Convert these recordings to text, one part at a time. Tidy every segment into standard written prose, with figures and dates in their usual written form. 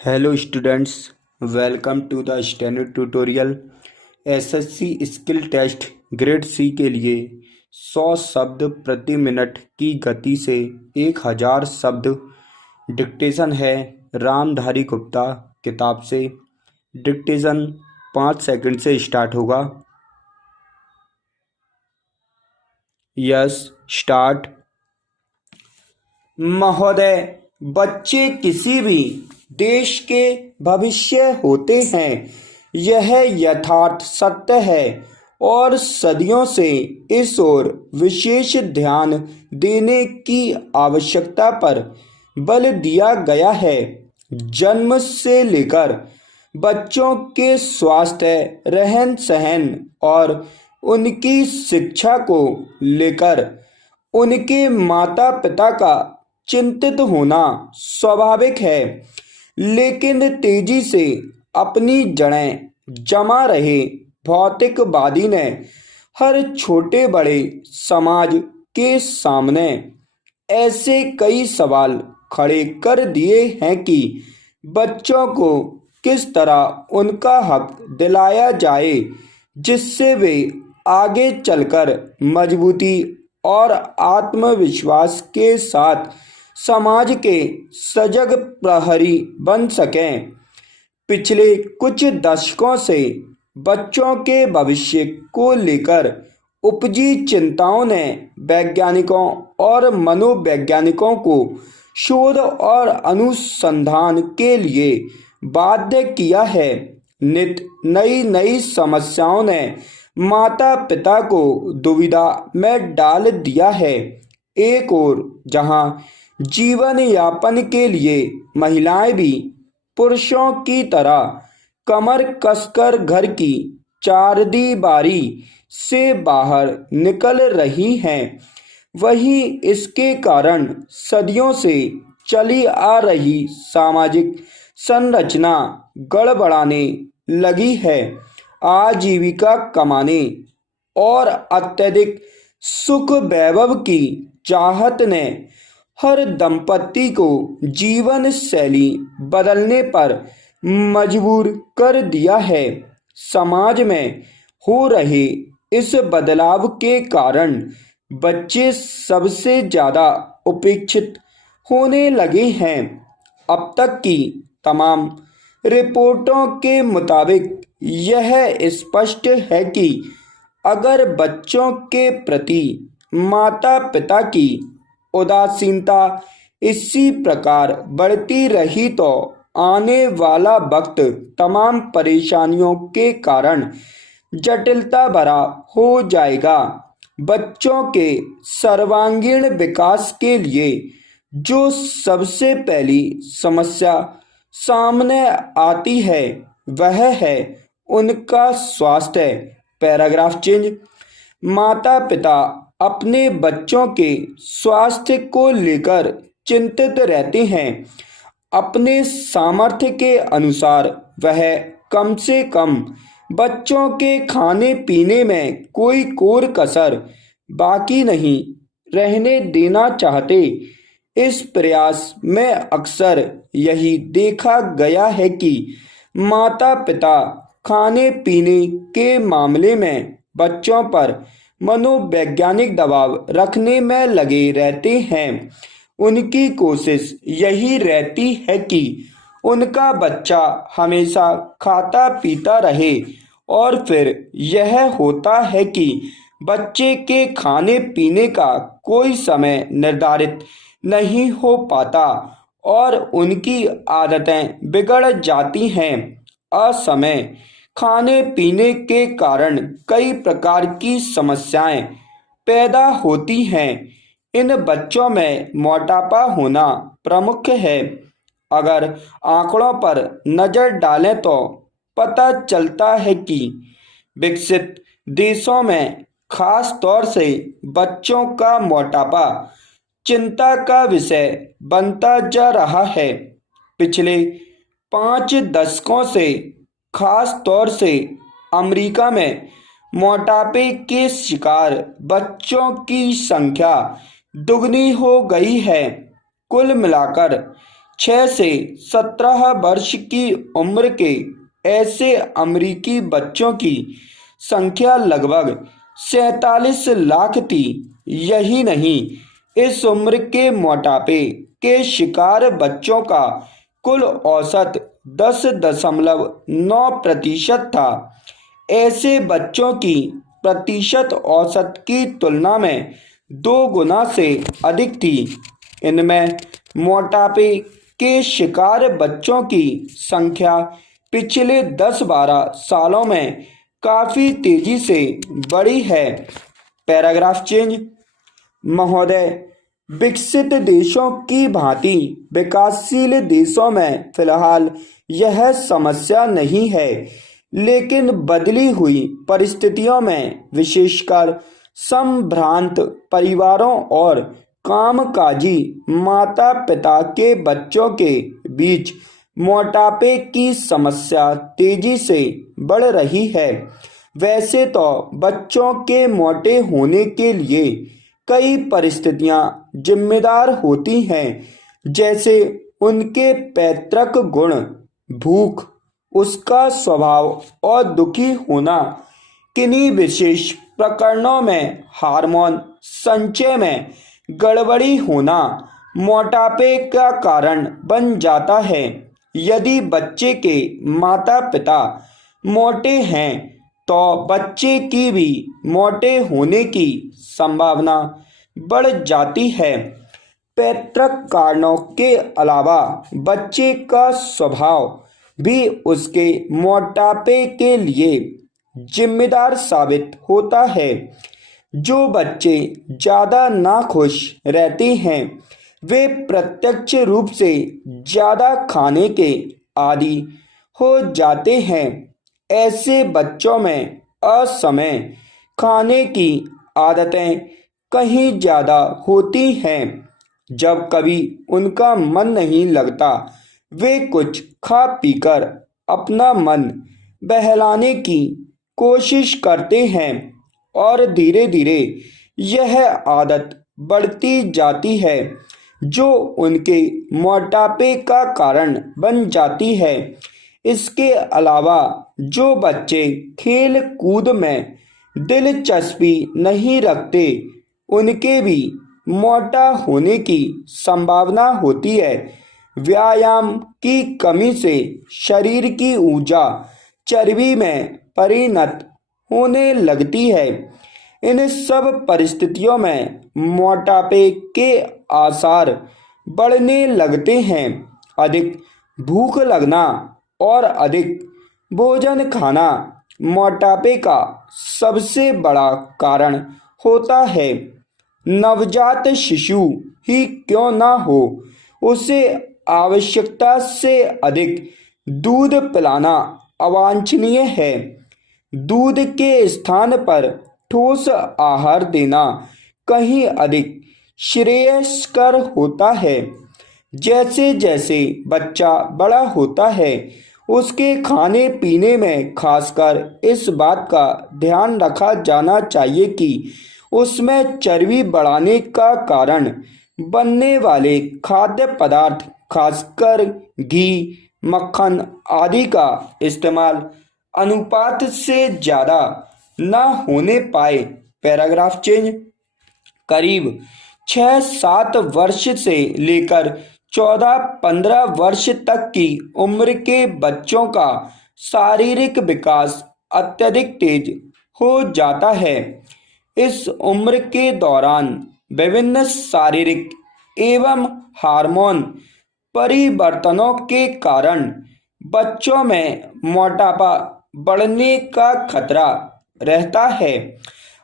Hello students, welcome to the standard tutorial SSC skill test grade C के लिए 100 शब्द प्रति मिनट की गति से 1000 शब्द डिक्टेशन है। रामधारी गुप्ता किताब से। डिक्टेशन 5 सेकंड से स्टार्ट होगा। Yes, start. महोदय, बच्चे किसी भी देश के भविष्य होते हैं, यह यथार्थ सत्य है और सदियों से इस ओर विशेष ध्यान देने की आवश्यकता पर बल दिया गया है। जन्म से लेकर बच्चों के स्वास्थ्य, रहन सहन और उनकी शिक्षा को लेकर उनके माता पिता का चिंतित होना स्वाभाविक है, लेकिन तेजी से अपनी जड़ें जमा रहे भौतिकवादी ने हर छोटे बड़े समाज के सामने ऐसे कई सवाल खड़े कर दिए हैं कि बच्चों को किस तरह उनका हक दिलाया जाए, जिससे वे आगे चलकर मजबूती और आत्मविश्वास के साथ समाज के सजग प्रहरी बन सकें। पिछले कुछ दशकों से बच्चों के भविष्य को लेकर उपजी चिंताओं ने वैज्ञानिकों और मनोवैज्ञानिकों को शोध और अनुसंधान के लिए बाध्य किया है। नित नई नई समस्याओं ने माता पिता को दुविधा में डाल दिया है। एक ओर जहां जीवन यापन के लिए महिलाएं भी पुरुषों की तरह कमर कसकर घर की चारदीवारी से बाहर निकल रही हैं, वहीं इसके कारण सदियों से चली आ रही सामाजिक संरचना गड़बड़ाने लगी है। आजीविका कमाने और अत्यधिक सुख वैभव की चाहत ने हर दंपति को जीवन शैली बदलने पर मजबूर कर दिया है। समाज में हो रहे इस बदलाव के कारण बच्चे सबसे ज़्यादा उपेक्षित होने लगे हैं। अब तक की तमाम रिपोर्टों के मुताबिक यह स्पष्ट है कि अगर बच्चों के प्रति माता पिता की उदासीनता इसी प्रकार बढ़ती रही तो आने वाला वक्त तमाम परेशानियों के कारण जटिलता भरा हो जाएगा। बच्चों के सर्वांगीण विकास के लिए जो सबसे पहली समस्या सामने आती है वह है उनका स्वास्थ्य। Paragraph change. माता पिता अपने बच्चों के स्वास्थ्य को लेकर चिंतित रहते हैं। अपने सामर्थ्य के अनुसार वह कम से कम बच्चों के खाने पीने में कोई कोर कसर बाकी नहीं रहने देना चाहते। इस प्रयास में अक्सर यही देखा गया है कि माता पिता खाने पीने के मामले में बच्चों पर मनोवैज्ञानिक दबाव रखने में लगे रहते हैं। उनकी कोशिश यही रहती है कि उनका बच्चा हमेशा खाता पीता रहे और फिर यह होता है कि बच्चे के खाने पीने का कोई समय निर्धारित नहीं हो पाता और उनकी आदतें बिगड़ जाती हैं। असमय खाने पीने के कारण कई प्रकार की समस्याएं पैदा होती हैं। इन बच्चों में मोटापा होना प्रमुख है। अगर आंकड़ों पर नज़र डालें तो पता चलता है कि विकसित देशों में खास तौर से बच्चों का मोटापा चिंता का विषय बनता जा रहा है। पिछले 5 दशकों से खास तौर से अमेरिका में मोटापे के शिकार बच्चों की संख्या दुगनी हो गई है। कुल मिलाकर 6 से 17 वर्ष की उम्र के ऐसे अमेरिकी बच्चों की संख्या लगभग 47 लाख थी। यही नहीं, इस उम्र के मोटापे के शिकार बच्चों का कुल औसत 10.9% था। ऐसे बच्चों की प्रतिशत औसत की तुलना में 2 गुना से अधिक थी। इनमें मोटापे के शिकार बच्चों की संख्या पिछले 10-12 सालों में काफी तेजी से बढ़ी है। Paragraph change. महोदय, विकसित देशों की भांति विकासशील देशों में फिलहाल यह समस्या नहीं है, लेकिन बदली हुई परिस्थितियों में विशेषकर संभ्रांत परिवारों और कामकाजी माता पिता के बच्चों के बीच मोटापे की समस्या तेजी से बढ़ रही है। वैसे तो बच्चों के मोटे होने के लिए कई परिस्थितियां जिम्मेदार होती हैं, जैसे उनके पैतृक गुण, भूख, उसका स्वभाव और दुखी होना। किन्हीं विशेष प्रकरणों में हार्मोन संचय में गड़बड़ी होना मोटापे का कारण बन जाता है। यदि बच्चे के माता पिता मोटे हैं तो बच्चे की भी मोटे होने की संभावना बढ़ जाती है। पैतृक कारणों के अलावा बच्चे का स्वभाव भी उसके मोटापे के लिए जिम्मेदार साबित होता है। जो बच्चे ज़्यादा नाखुश रहते हैं वे प्रत्यक्ष रूप से ज़्यादा खाने के आदी हो जाते हैं। ऐसे बच्चों में असमय खाने की आदतें कहीं ज़्यादा होती हैं। जब कभी उनका मन नहीं लगता वे कुछ खा पीकर अपना मन बहलाने की कोशिश करते हैं और धीरे धीरे यह आदत बढ़ती जाती है, जो उनके मोटापे का कारण बन जाती है। इसके अलावा जो बच्चे खेल कूद में दिलचस्पी नहीं रखते उनके भी मोटा होने की संभावना होती है। व्यायाम की कमी से शरीर की ऊर्जा चर्बी में परिणत होने लगती है। इन सब परिस्थितियों में मोटापे के आसार बढ़ने लगते हैं। अधिक भूख लगना और अधिक भोजन खाना मोटापे का सबसे बड़ा कारण होता है। नवजात शिशु ही क्यों ना हो, उसे आवश्यकता से अधिक दूध पिलाना अवांछनीय है। दूध के स्थान पर ठोस आहार देना कहीं अधिक श्रेयस्कर होता है। जैसे जैसे बच्चा बड़ा होता है उसके खाने पीने में खासकर इस बात का ध्यान रखा जाना चाहिए कि उसमें चर्बी बढ़ाने का कारण बनने वाले खाद्य पदार्थ खासकर घी, मक्खन आदि का इस्तेमाल अनुपात से ज़्यादा न होने पाए। Paragraph change. करीब 6-7 वर्ष से लेकर 14-15 वर्ष तक की उम्र के बच्चों का शारीरिक विकास अत्यधिक तेज हो जाता है। इस उम्र के दौरान विभिन्न शारीरिक एवं हार्मोन परिवर्तनों के कारण बच्चों में मोटापा बढ़ने का खतरा रहता है।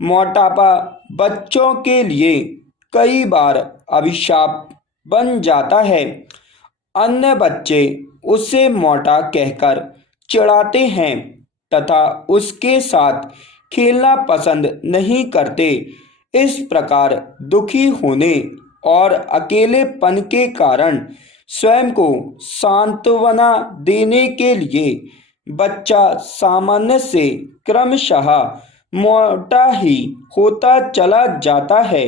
मोटापा बच्चों के लिए कई बार अभिशाप बन जाता है। अन्य बच्चे उसे मोटा कहकर चिढ़ाते हैं तथा उसके साथ खेलना पसंद नहीं करते। इस प्रकार दुखी होने और अकेलेपन के कारण स्वयं को सांत्वना देने के लिए बच्चा सामान्य से क्रमशः मोटा ही होता चला जाता है।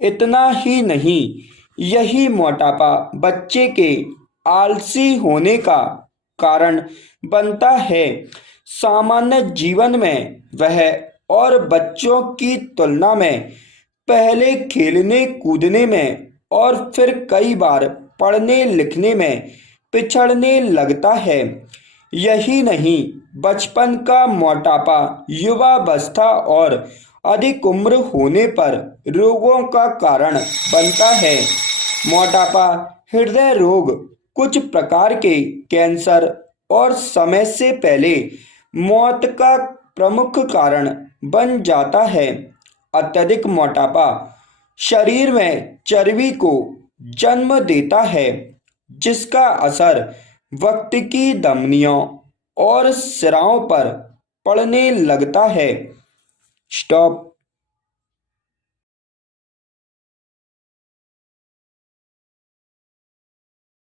इतना ही नहीं, यही मोटापा बच्चे के आलसी होने का कारण बनता है। सामान्य जीवन में वह और बच्चों की तुलना में पहले खेलने कूदने में और फिर कई बार पढ़ने लिखने में पिछड़ने लगता है। यही नहीं, बचपन का मोटापा युवावस्था और अधिक उम्र होने पर रोगों का कारण बनता है। मोटापा, हृदय रोग, कुछ प्रकार के कैंसर और समय से पहले मौत का प्रमुख कारण बन जाता है। अत्यधिक मोटापा शरीर में चर्बी को जन्म देता है, जिसका असर वक्त की धमनियों और सिराओं पर पड़ने लगता है। स्टॉप।